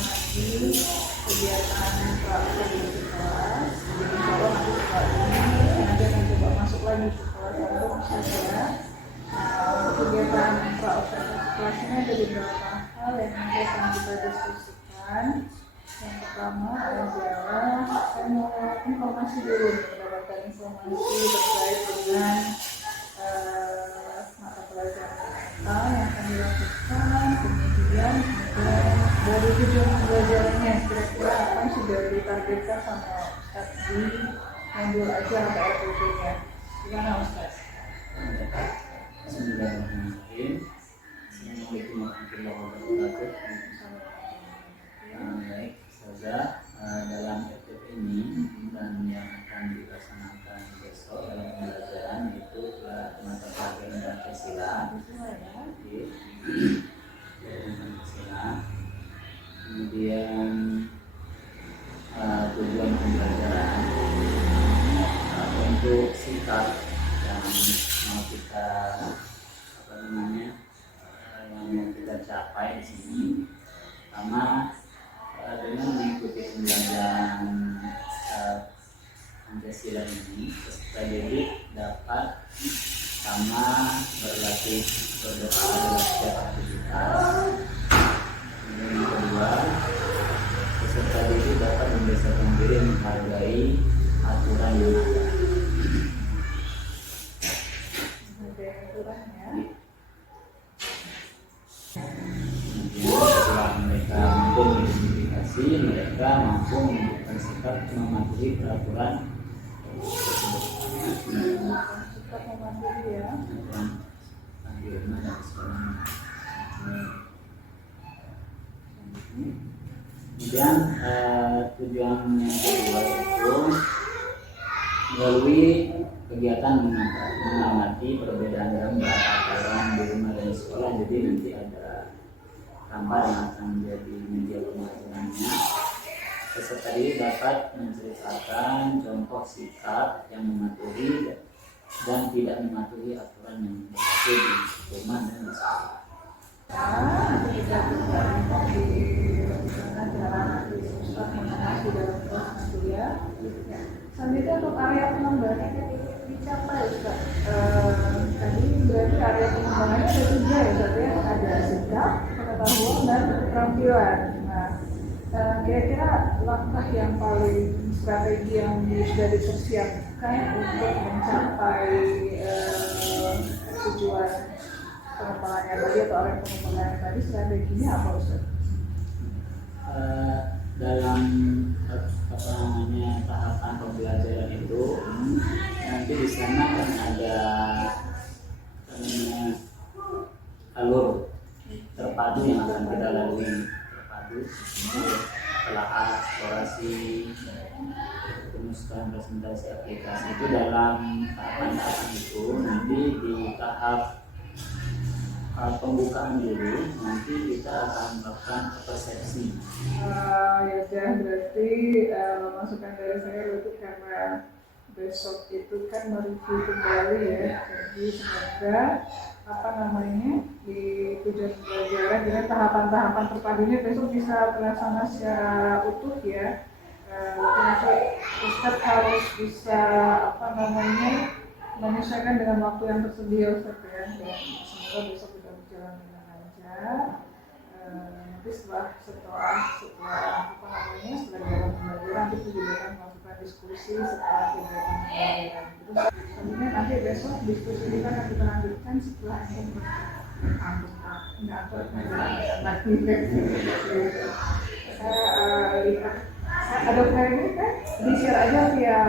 lagi kegiatan praktek di kelas. Jadi insya Allah nanti setelah ini nanti akan coba masuk lagi ke kelas untuk saja. Untuk kegiatan praobservasi kelasnya ada beberapa hal yang nanti akan kita diskusikan. Yang pertama adalah saya mau informasi dulu, mendapatkan informasi terkait dengan mata pelajaran apa yang akan dilakukan, kemudian dari tujuan pembelajarannya kira-kira apa yang sudah ditargetkan sama Ustaz di modul ajar atau RPP-nya. Gimana Ustaz? Bismillahirrahmanirrahim. Assalamualaikum warahmatullahi wabarakatuh. Baik, saja dalam RPP ini dan yang akan dilaksanakan besok dalam pembelajaran itu mata pelajaran Pancasila. Kemudian tujuan pembelajaran untuk sikap yang mau kita yang mau kita capai di sini, sama dengan mengikuti pembelajaran Pancasila ini peserta didik dapat sama berlatih berdoa dalam setiap aktivitas. Kemudian yang kedua, peserta didik dapat membiasakan diri menghargai aturan yang ada. Setelah mereka mampu mengidentifikasi, mereka mampu menunjukkan sikap mematuhi peraturan tersebut. Sikap mematuhi ya. Anjuran dan sebagainya. Kemudian tujuan yang kedua itu melalui kegiatan mengamati perbedaan dalam bahasa di rumah dan sekolah. Jadi nanti ada gambar yang akan menjadi media pemasarannya. Peserta didik dapat menceritakan contoh sikap yang mematuhi dan tidak mematuhi aturan yang berlaku di rumah dan di sekolah. Nanti kita bisa di cara nanti Ustaz mengenai dalam kelas nanti ya. Selanjutnya untuk area pengembangan dicapai Ustaz. Tadi berarti area pengembangannya ada 3 ya Ustaz ya. Ada sikap, pengetahuan dan keterampilan. Nah, kira-kira langkah yang paling strategi yang sudah dipersiapkan untuk mencapai tujuan pengembangannya tadi atau area pengembangannya tadi, strateginya apa Ustaz? Dalam tahapan pembelajaran itu nanti di sana kan ada alur terpadu yang akan kita lalui. Terpadu telah eksplorasi, rumuskan presentasi aplikasi. Itu dalam tahapan itu nanti di tahap pembukaan dulu, nanti kita akan melakukan persepsi. Ya udah, berarti masukan dari saya itu karena besok itu kan mereview kembali ya, jadi semoga di tujuan pembelajaran dengan tahapan-tahapan terpadunya besok bisa terlaksana secara utuh ya. Nanti Ustaz harus bisa menyesuaikan dengan waktu yang tersedia Ustaz ya. Dan semoga besok bisa berjalan dengan lancar. Nanti setelah dalam pembelajaran nanti juga akan melakukan diskusi setelah kegiatan pembelajaran. Terus selanjutnya nanti besok diskusi kita akan kita lanjutkan setelah lihat ada file ini kan di share aja via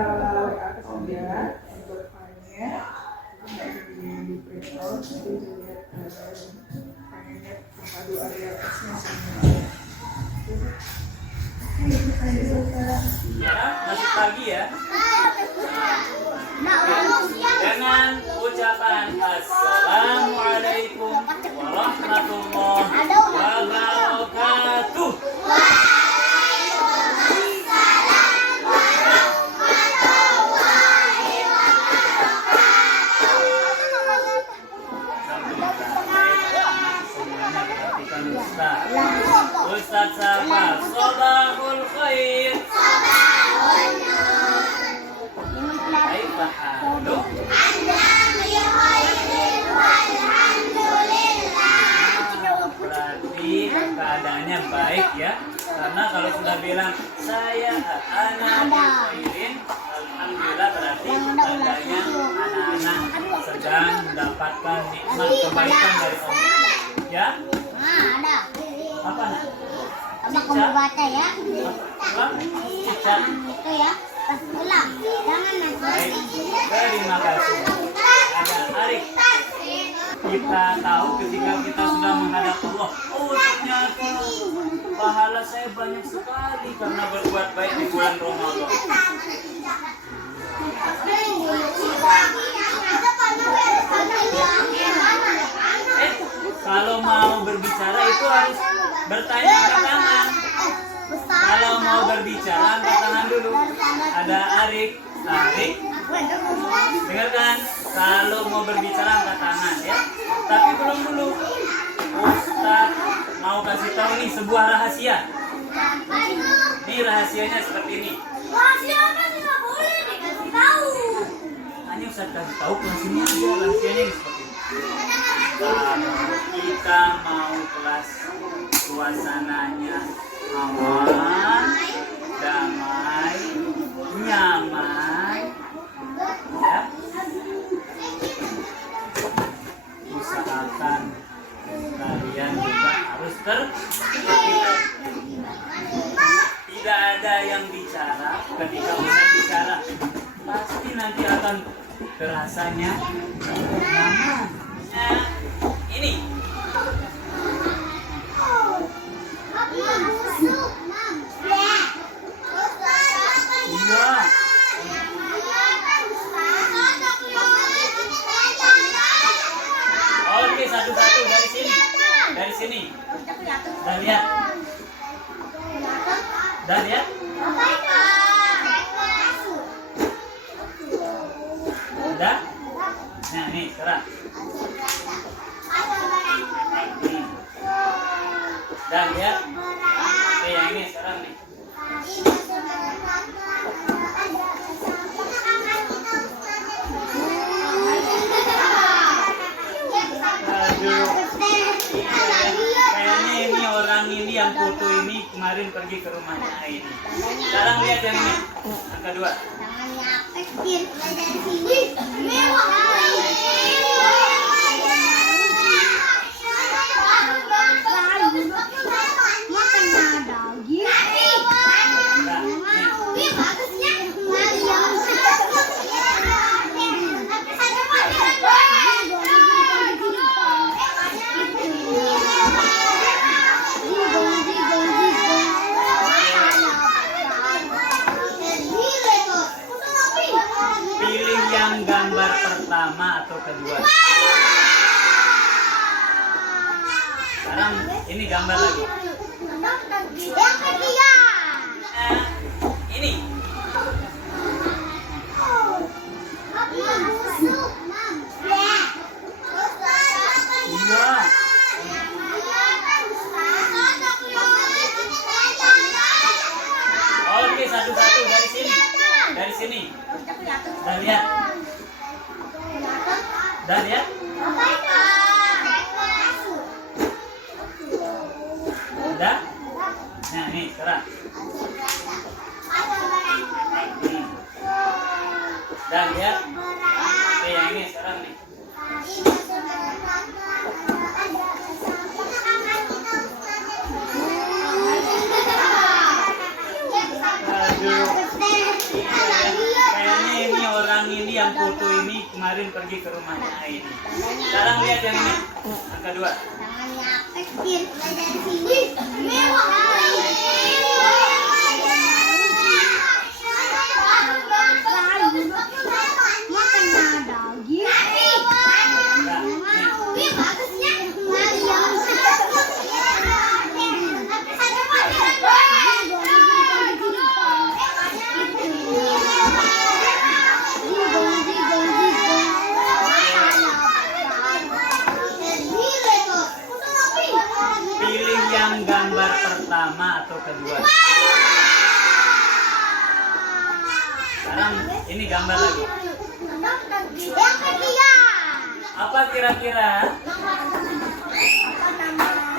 atas media untuk filenya, di print out nanti dilihat pengennya terpadu area teksnya semua. Masih pagi ya. Dengan ucapan Assalamualaikum warahmatullahi wabarakatuh. Semuanya perhatikan Ustaz. Ustadz Safa. Sobahul khair. Baik, Pak Aldo. Berarti keadaannya baik ya. Karena kalau sudah bilang saya anak khairin, alhamdulillah berarti keadaannya anak-anak sedang mendapatkan nikmat kebaikan dari Allah. Ya? Ada. Apa nak? Coba kamu baca ya. Apa? Cica. Itu ya. Pas pulang. Jangan Baik, nanti. terima kasih. Ada Arif. Kita tahu ketika kita sudah menghadap Allah, oh ternyata pahala saya banyak sekali karena berbuat baik di bulan Ramadan. Kalau mau berbicara itu harus bertanya angkat tangan. Kalau mau berbicara angkat tangan dulu. Ada Arif. Arif. Dengarkan, kalau mau berbicara angkat tangan ya. Tapi belum dulu. Ustaz mau kasih tahu nih sebuah rahasia. Ini rahasianya seperti ini. Rahasia apa sih, nggak boleh dikasih tahu. Hanya Ustaz kasih tahu sini aja rahasianya ini seperti ini. Kalau kita mau kelas suasananya aman, damai, nyaman, ya, usahakan kalian juga harus tidak ada yang bicara ketika Ustaz bicara, pasti nanti akan terasanya nyaman. Nah, ini iya. Oke, satu-satu dari sini. Dari sini. Dan lihat. Dan lihat. Udah? Nah, nih, sekarang. Nih. Dan lihat. Oke, yang ini sekarang nih. Kayaknya ini orang ini yang foto ini kemarin pergi ke rumahnya ini. Sekarang lihat yang ini, yang kedua. Tangannya kecil dari sini. Mewah. Pilih yang gambar pertama atau kedua. Sekarang ini gambar lagi. Yang ketiga. Ini. Iya. Oke, satu-satu dari sini. Dari sini. Dan lihat. Dan lihat. Udah? Nah, nih, sekarang. Nih. Dan lihat. Oke, yang ini sekarang nih. Kayaknya ini orang ini yang foto ini kemarin pergi ke rumahnya ini. Sekarang lihat yang ini, yang kedua. Tangannya kecil dari sini. Mewah. Pilih yang gambar pertama pertama atau kedua. Sekarang ini gambar lagi. Yang ketiga. Apa kira-kira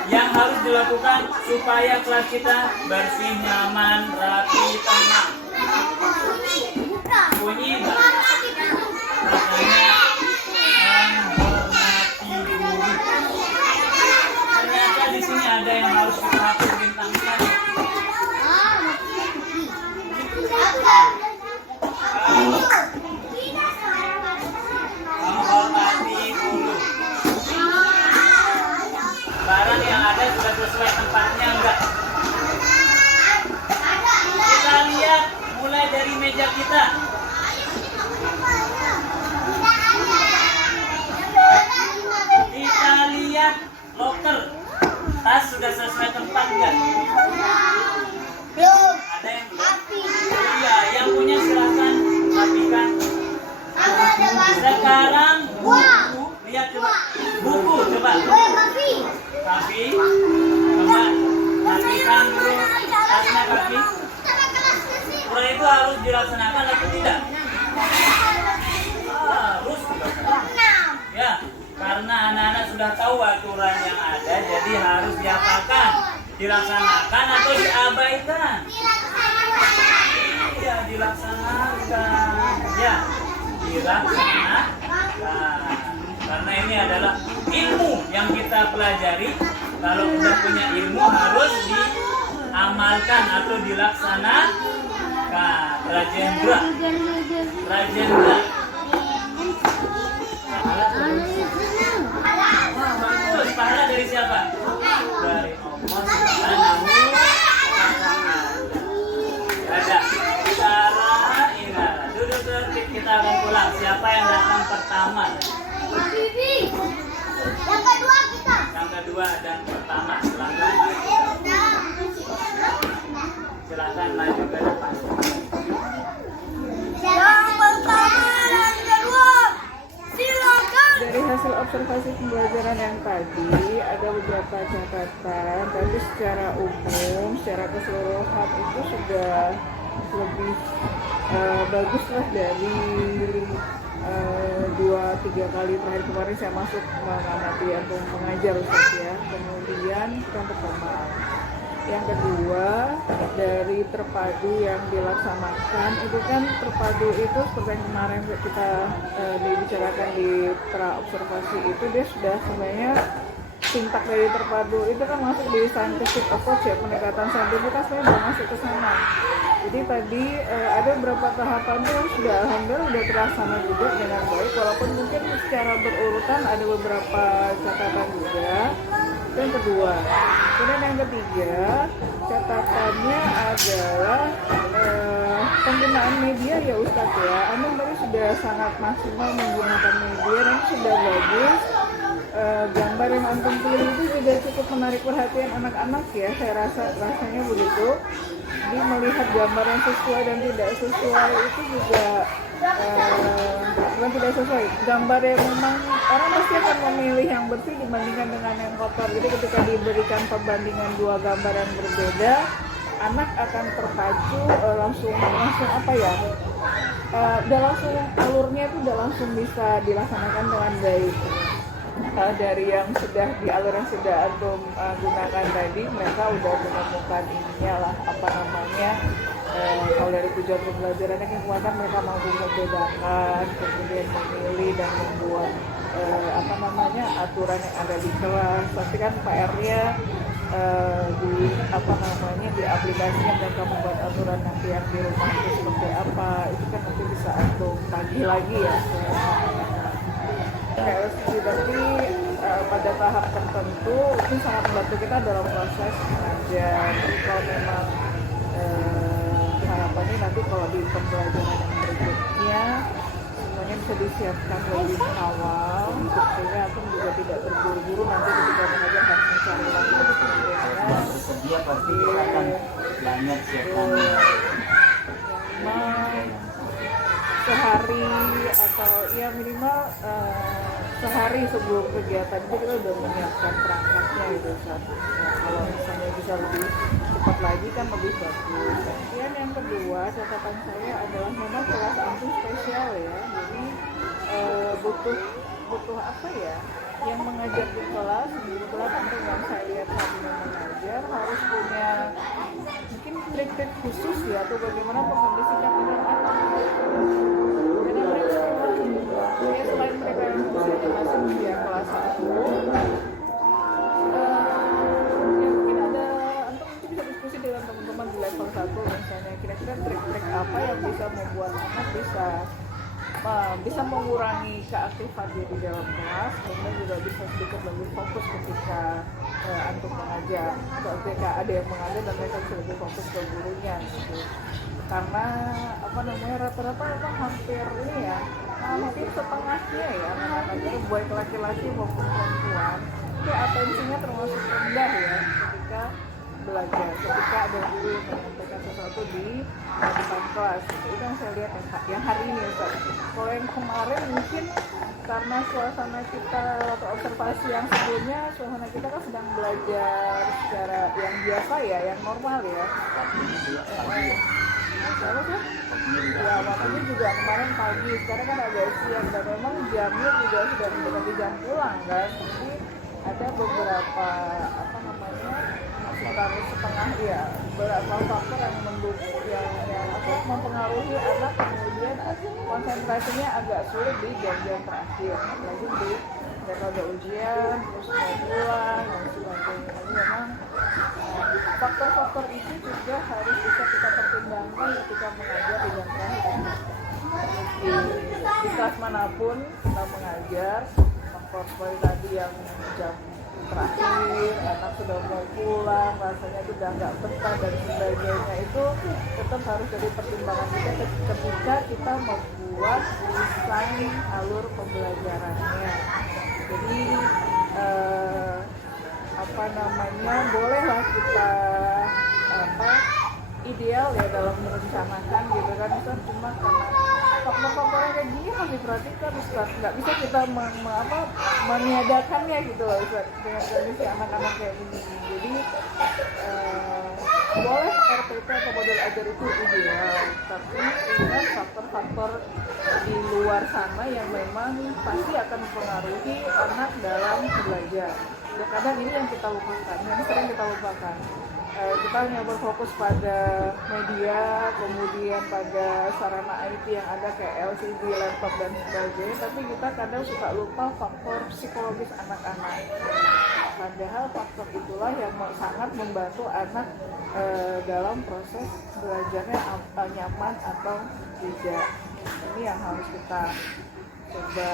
yang harus dilakukan supaya kelas kita bersih, nyaman, rapi, tenang? Bunyi enggak? Rasanya menghormati guru. Ternyata di sini ada yang harus kita hapus bintangnya. Menghormati guru. Barang yang ada sudah sesuai tempatnya enggak? Kita lihat mulai dari meja kita. Kita lihat loker. Tas sudah sesuai tempat enggak? Belum. Ada yang belum? Iya, yang punya silakan rapikan. Sekarang buku, lihat coba. Buku coba. Kafi, coba rapikan dulu tasnya Kafi. Aturan itu harus dilaksanakan atau tidak? Harus dilaksanakan. Ya, karena anak-anak sudah tahu aturan yang ada, jadi harus dihafalkan, dilaksanakan atau diabaikan. Iya, dilaksanakan. Ya, dilaksanakan. Karena ini adalah ilmu yang kita pelajari. Kalau udah punya ilmu harus diamalkan atau dilaksanakan. Rajendra. Bagus, pahala dari siapa? Dari Allah Subhanahu wa Ta'ala. Ada. Cara ingat. Duduk tertib, kita akan pulang. Siapa yang datang pertama? Yang kedua kita. Yang kedua dan pertama. Silakan maju ke depan. Yang pertama dan kedua. Silakan. Dari hasil observasi pembelajaran yang tadi ada beberapa catatan, tapi secara umum, secara keseluruhan itu sudah lebih bagus lah dari 2-3 kali terakhir kemarin saya masuk mengamati atau mengajar Ustaz ya. Kemudian yang pertama. Yang kedua, dari terpadu yang dilaksanakan itu kan terpadu itu seperti yang kemarin kita dibicarakan di pra observasi itu dia sudah sebenarnya sintak dari terpadu itu kan masuk di scientific approach ya, pendekatan saintifik kan sebenarnya udah masuk ke sana. Jadi tadi ada beberapa tahapan yang sudah alhamdulillah sudah terlaksana juga dengan baik, walaupun mungkin secara berurutan ada beberapa catatan juga. Yang kedua, kemudian yang ketiga catatannya adalah penggunaan media ya Ustadz ya. Anda tadi sudah sangat maksimal menggunakan media dan sudah bagus. Gambar yang antum pilih itu juga cukup menarik perhatian anak-anak ya. Saya rasanya begitu. Jadi melihat gambar yang sesuai dan tidak sesuai itu juga bukan tidak sesuai. Gambar yang memang orang pasti akan memilih yang bersih dibandingkan dengan yang kotor. Jadi ketika diberikan perbandingan dua gambar yang berbeda, anak akan terpacu langsung apa ya? Udah langsung alurnya itu udah langsung bisa dilaksanakan dengan baik. Dari yang sudah di alur yang sudah antum gunakan tadi, mereka udah menemukan ininya lah apa namanya, kalau dari tujuan pembelajarannya kekuatan mereka mampu membedakan, kemudian memilih dan membuat apa namanya aturan yang ada di kelas. Tapi kan PR-nya di apa namanya di aplikasinya mereka membuat aturan nanti yang di rumah itu seperti apa, itu kan nanti bisa antum tagih lagi ya. Tapi pada tahap tertentu itu sangat membantu kita dalam proses mengajar. Jadi kalau memang harapannya nanti kalau di pembelajaran yang berikutnya semuanya bisa disiapkan lebih awal, supaya aku juga tidak terburu-buru nanti ketika mengajar harus mencari lagi bagaimana. Bersedia pasti kita akan banyak siapkan. Sehari atau ya minimal sehari sebelum kegiatan itu kita udah menyiapkan perangkatnya gitu Ustaz. Ya, kalau misalnya bisa lebih cepat lagi kan lebih bagus. Kemudian yang kedua catatan saya adalah memang kelas antum spesial ya, jadi butuh apa ya, yang mengajar di kelas kebetulan antum yang saya lihat tadi yang mengajar harus punya mungkin trik-trik khusus ya, atau bagaimana mengkondisikan anak-anak. Karena mereka ya, selain mereka yang usianya masih usia kelas 1, ya mungkin ada antum mungkin bisa diskusi dengan teman-teman di level 1 misalnya, kira-kira trik-trik apa yang bisa membuat anak bisa mengurangi keaktifan dia di dalam kelas, kemudian juga bisa sedikit lebih fokus ketika antum mengajar, ketika ada yang mengajar dan mereka bisa lebih fokus ke gurunya gitu. Karena rata-rata hampir ini ya, hampir setengahnya ya anak-anak baik laki-laki maupun perempuan itu atensinya termasuk rendah ya ketika belajar, ketika ada guru yang menyampaikan sesuatu di depan kelas. Itu yang saya lihat yang hari ini Ustaz. Kalau yang kemarin mungkin karena suasana kita atau observasi yang sebelumnya, suasana kita kan sedang belajar secara yang biasa ya, yang normal ya. Ya, waktunya juga kemarin pagi, sekarang kan agak siang dan memang jamnya juga sudah mendekati jam pulang kan. Jadi ada beberapa sekitar setengah ya, beberapa faktor yang mendukung yang mempengaruhi anak kemudian konsentrasinya agak sulit di jam-jam terakhir, apalagi di mereka ada ujian terus mau pulang dan sebagainya. Jadi memang faktor-faktor itu juga harus bisa kita pertimbangkan ketika mengajar di jam terakhir. Di kelas manapun kita mengajar, faktor seperti tadi yang jam terakhir, anak sudah mau pulang, rasanya sudah nggak betah dan sebagainya, itu tetap harus jadi pertimbangan kita ketika kita membuat desain alur pembelajarannya. Jadi bolehlah kita ideal ya dalam merencanakan gitu kan, Ustaz, cuma karena faktor-faktor kayak gini harus diperhatikan Ustaz, nggak bisa kita meniadakannya gitu loh Ustaz dengan kondisi anak-anak kayak gini. Jadi boleh RPP atau model ajar itu ideal, tapi ingat faktor-faktor di luar sana yang memang pasti akan mempengaruhi anak dalam belajar. Ya, kadang ini yang kita lupakan, yang sering kita lupakan. Kita hanya berfokus pada media, kemudian pada sarana IT yang ada kayak LCD, laptop dan sebagainya, tapi kita kadang suka lupa faktor psikologis anak-anak. Padahal faktor itulah yang sangat membantu anak dalam proses belajarnya nyaman atau tidak. Ini yang harus kita coba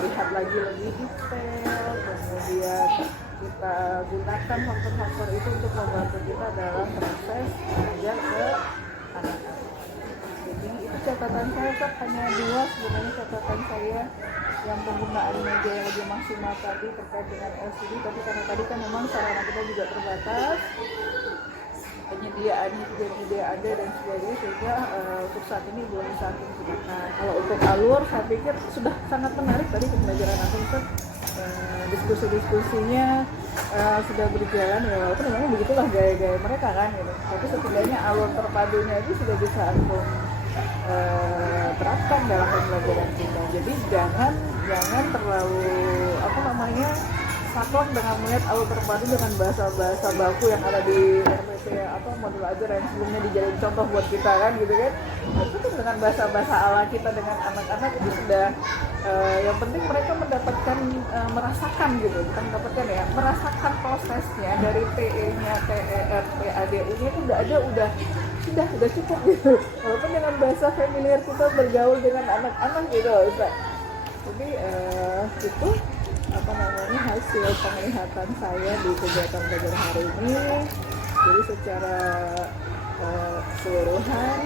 lihat lagi lebih detail, kemudian kita gunakan faktor-faktor itu untuk membantu kita dalam proses belajar ke anak-anak. Jadi itu catatan saya, Ustaz, hanya 2 sebenarnya catatan saya. Yang penggunaan media yang lebih maksimal tadi terkait dengan LCD, tapi karena tadi kan memang sarana kita juga terbatas, penyediaannya juga tidak ada dan sebagainya, sehingga untuk saat ini belum bisa digunakan. Kalau untuk alur saya pikir sudah sangat menarik tadi pembelajaran antum, Ustaz. Diskusi-diskusinya sudah berjalan ya, walaupun memang begitulah gaya-gaya mereka kan gitu. Tapi setidaknya alur terpadunya itu sudah bisa antum terapkan dalam pembelajaran kita. Jadi jangan terlalu saklek dengan melihat alur terpadu dengan bahasa-bahasa baku yang ada di RPP atau modul ajar yang sebelumnya dijadiin contoh buat kita kan gitu kan. Itu kan dengan bahasa-bahasa ala kita dengan anak-anak itu sudah yang penting mereka mendapatkan merasakan gitu, bukan mendapatkan ya, merasakan prosesnya dari PE-nya, TER, PADU-nya itu sudah cukup gitu. Walaupun dengan bahasa familiar kita bergaul dengan anak-anak gitu Ustaz. Jadi itu hasil penglihatan saya di kegiatan belajar hari ini. Jadi secara keseluruhan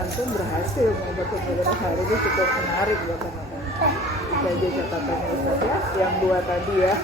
antum berhasil membuat pembelajaran hari ini cukup menarik buat anak-anak. Itu aja catatannya Ustaz ya, yang 2 tadi ya.